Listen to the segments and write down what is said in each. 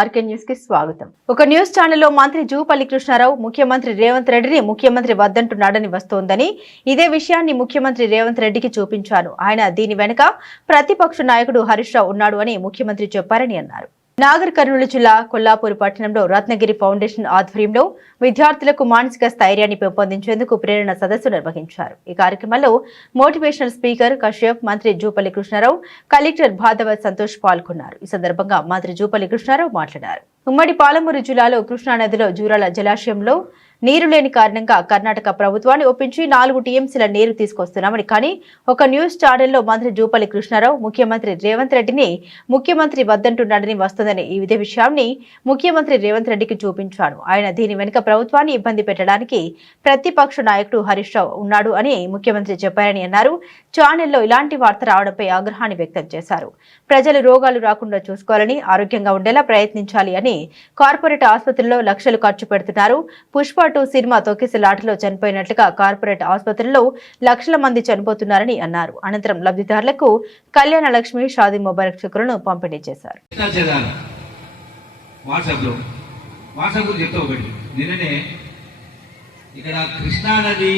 RK news కి స్వాగతం. ఒక న్యూస్ ఛానల్లో మంత్రి జూపల్లి కృష్ణారావు ముఖ్యమంత్రి రేవంత్ రెడ్డిని ముఖ్యమంత్రి వద్దంటున్నాడని వస్తోందని, ఇదే విషయాన్ని ముఖ్యమంత్రి రేవంత్ రెడ్డికి చూపించాను. ఆయన దీని వెనుక ప్రతిపక్ష నాయకుడు హరీష్ రావు ఉన్నాడు అని ముఖ్యమంత్రి చెప్పారని అన్నారు. నాగర్ కర్నూలు జిల్లా కొల్లాపూర్ పట్టణంలో రత్నగిరి ఫౌండేషన్ ఆధ్వర్యంలో విద్యార్థులకు మానసిక స్థైర్యాన్ని పెంపొందించేందుకు ప్రేరణ సదస్సు నిర్వహించారు. ఈ కార్యక్రమంలో మోటివేషనల్ స్పీకర్ కశ్యప్, మంత్రి జూపల్లి కృష్ణారావు, కలెక్టర్ భాదవత్ సంతోష్ పాల్గొన్నారు. ఈ సందర్భంగా మంత్రి జూపల్లి కృష్ణారావు మాట్లాడారు. ఉమ్మడి పాలమూరు జిల్లాలో కృష్ణానదిలో జూరాల జలాశయంలో నీరు లేని కారణంగా కర్ణాటక ప్రభుత్వాన్ని ఒప్పించి 4 టీఎంసీల నీరు తీసుకొస్తున్నామని, కానీ ఒక న్యూస్ ఛానల్లో మంత్రి జూపల్లి కృష్ణారావు ముఖ్యమంత్రి రేవంత్ రెడ్డిని ముఖ్యమంత్రి వద్దంటున్నాడని వస్తుందని, ఇదే విషయాన్ని ముఖ్యమంత్రి రేవంత్ రెడ్డికి చూపించాను. ఆయన దీని వెనుక ప్రభుత్వాన్ని ఇబ్బంది పెట్టడానికి ప్రతిపక్ష నాయకుడు హరీష్ రావు ఉన్నాడు అని ముఖ్యమంత్రి చెప్పారని అన్నారు. ఛానల్లో ఇలాంటి వార్త రావడంపై ఆగ్రహాన్ని వ్యక్తం చేశారు. ప్రజలు రోగాలు రాకుండా చూసుకోవాలని, ఆరోగ్యంగా ఉండేలా ప్రయత్నించాలి అని, కార్పొరేట్ ఆసుపత్రుల్లో లక్షలు ఖర్చు పెడుతున్నారు. పుష్ప 2 సినిమా తొక్కిసలాటలో చనిపోయినట్లుగా కార్పొరేట్ ఆసుపత్రుల్లో లక్షల మంది చనిపోతున్నారని అన్నారు. అనంతరం లబ్ధిదారులకు కళ్యాణ లక్ష్మి, షాదీ మొబైల్ చెక్కులను పంపిణీ చేశారు. ఇక్కడ కృష్ణానది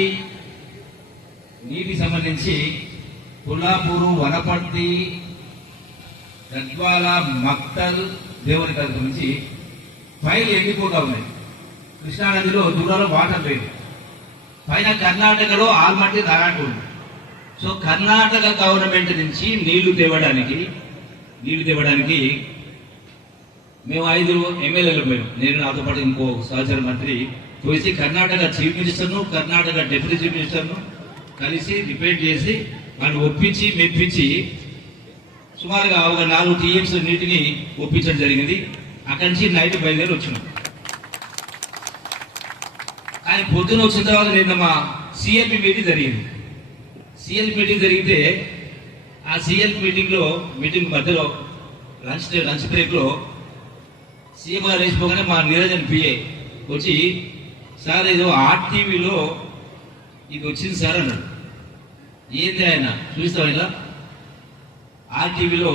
నీటికి సంబంధించి కొల్లాపూరు, వనపర్తి, గద్వాల, మక్తల్, దేవుని తరపు నుంచి ఫైల్ ఎండిపోతా ఉన్నాయి. కృష్ణానదిలో దూరంలో వాటర్ లేదు. పైన కర్ణాటకలో ఆల్మట్టి రాగాడు ఉంది. సో కర్ణాటక గవర్నమెంట్ నుంచి నీళ్లు తేవడానికి మేము 5 ఎమ్మెల్యేలు పోయాం. నేను, నాతో పాటు ఇంకో సహచర మంత్రి పోయి కర్ణాటక చీఫ్ మినిస్టర్ను, కర్ణాటక డిప్యూటీ చీఫ్ మినిస్టర్ను కలిసి రిపేర్ చేసి వాళ్ళు ఒప్పించి మెప్పించి సుమారుగా ఒక 4 టీఎంసీ నీటిని ఒప్పించడం జరిగింది. అక్కడి నుంచి నైట్ బయలుదేరి వచ్చినాం. ఆయన పొద్దున వచ్చిన తర్వాత నిన్న మా సిఎల్పి మీటింగ్ జరిగింది. సిఎల్పి మీటింగ్ జరిగితే ఆ సిఎల్పి మీటింగ్ మధ్యలో లంచ్ బ్రేక్లో సీఎం గారు వేసిపోగానే మా నిరంజన్ పిఏ వచ్చి, సార్ ఏదో ఆర్టీవీలో ఇది వచ్చింది సార్ అన్నాడు. ఏంది ఆయన చూస్తాం ఇలా ఆర్టీవీలో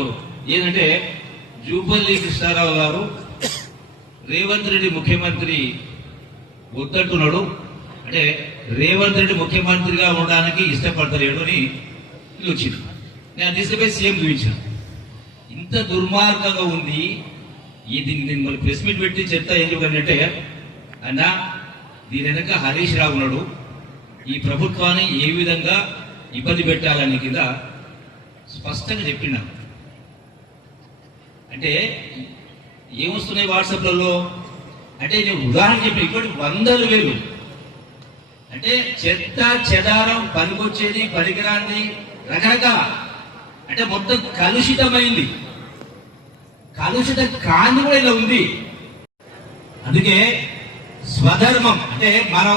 ఏంటంటే జూపల్లి కృష్ణారావు గారు రేవంత్ రెడ్డి ముఖ్యమంత్రి వద్దంటున్నాడు, అంటే రేవంత్ రెడ్డి ముఖ్యమంత్రిగా ఉండడానికి ఇష్టపడతలేడు అని వచ్చింది. నేను తీసుకుపోయి సీఎం చూపించాను. ఇంత దుర్మార్గంగా ఉంది దీన్ని మళ్ళీ ప్రెస్ మీట్ పెట్టి చెప్తా ఎందుకంటే అన్న దీని వెనక హరీష్ రావు ఉన్నాడు. ఈ ప్రభుత్వాన్ని ఏ విధంగా ఇబ్బంది పెట్టాలని కింద స్పష్టంగా చెప్పినా. అంటే ఏమొస్తున్నాయి వాట్సాప్లలో అంటే నేను ఉదాహరణ చెప్పి ఇప్పటి 100,000 అంటే చెత్త చెదారం, పనికొచ్చేది పనికిరాంది రకరకాల, అంటే మొత్తం కలుషితమైంది. కలుషిత కాంతి కూడా ఇలా ఉంది. అందుకే స్వధర్మం అంటే మనం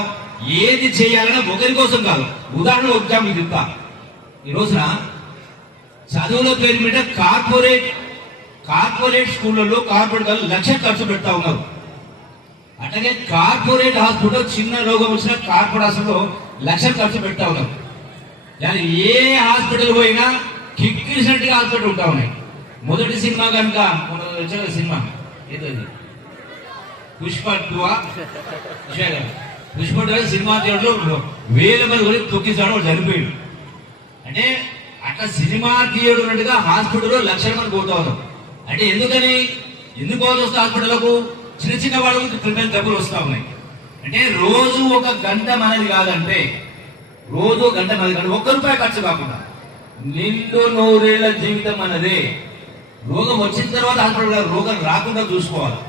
ఏది చేయాలన్నా ఒకరి కోసం కాదు. ఉదాహరణ వచ్చాము ఇది చెప్తా. ఈ రోజున చదువుల పేరు మీద కార్పొరేట్ స్కూళ్ళలో కార్పొరేట్ వాళ్ళు లక్షలు ఖర్చు పెడతా ఉన్నారు. అట్లాగే కార్పొరేట్ హాస్పిటల్ చిన్న రోగం వచ్చినా కార్పొరేట్ హాస్పిటల్లో లక్షలు ఖర్చు పెడతా ఉన్నారు. కానీ ఏ హాస్పిటల్ పోయినా కిక్కిసినట్టుగా హాస్పిటల్ ఉంటా ఉన్నాయి. మొదటి సినిమా కనుక సినిమా ఏదో పుష్ప 2 సినిమా థియేటర్లో వేల మంది కూడా తొక్కిస్తాడు, చనిపోయాడు. అంటే అట్లా సినిమా థియేటర్ ఉన్నట్టుగా హాస్పిటల్లో లక్షల మంది పోతా ఉన్నారు. అంటే ఎందుకు వస్తే హాస్పిటల్కు చిన్న వాళ్ళకు పెద్ద డబ్బులు వస్తూ ఉన్నాయి. అంటే రోజు 1 గంట మనది కాదంటే, రోజు 1 గంట మనది కాదు, ₹1 ఖర్చు కాకుండా నిండు 100 ఏళ్ల జీవితం మనదే. రోగం వచ్చిన తర్వాత హాస్పిటల్ రోగం రాకుండా చూసుకోవాలి.